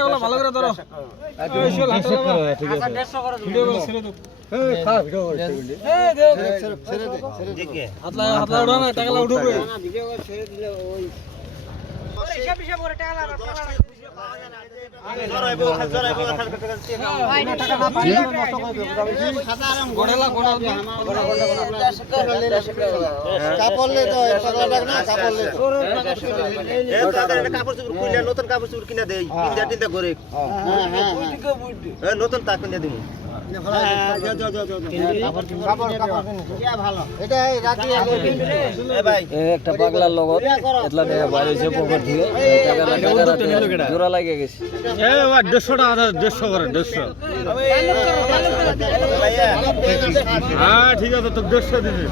OLA ভালো করে ধরো। এই শোল হাতে ধরো। ভিডিও করে ছেড়ে দাও। এই দে, দে। হাত লাগা- হাত লাগা উঠাও না, টাকা উঠাবে। চোপড় খুলে নতুন কাপড় চুপড় কিনা দেই তিনটা টিন্দা করে নতুন তাক কিনা দিমু একটা পাগলার লগত এতলা টাকা বাইরে হয়েছে পকেট থেকে জোড়া লাগে গেছে দেড়শো টাকা দেড়শো করে দেড়শো হ্যাঁ ঠিক আছে তো দেড়শো দিবি